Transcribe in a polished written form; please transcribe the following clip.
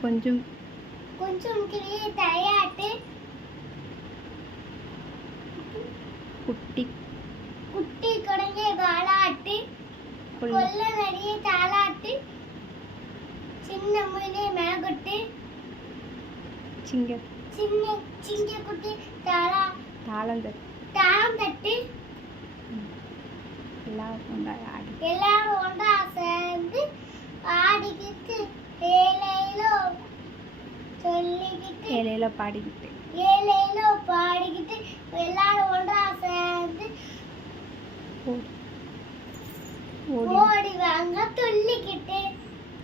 கொஞ்சம் கொஞ்சம் கிளியே தலையாட்டு குட்டி குட்டி குடங்கே வாலாட்டு கொல்ல நடிகை தாளாட்டு சின்ன முயலே மேகொட்டு சிங்கம் சின்ன சிங்கக்குட்டி தாளம் தட்டு எல்லாரும் ஒன்றா சேர்ந்து ஆடிக்கிட்டு ஏலேலோ பாடிக்கிட்டு எல்லாரும் ஒன்றா சேர்ந்து ஓடி ஓடி வாங்க துள்ளிக்கிட்டு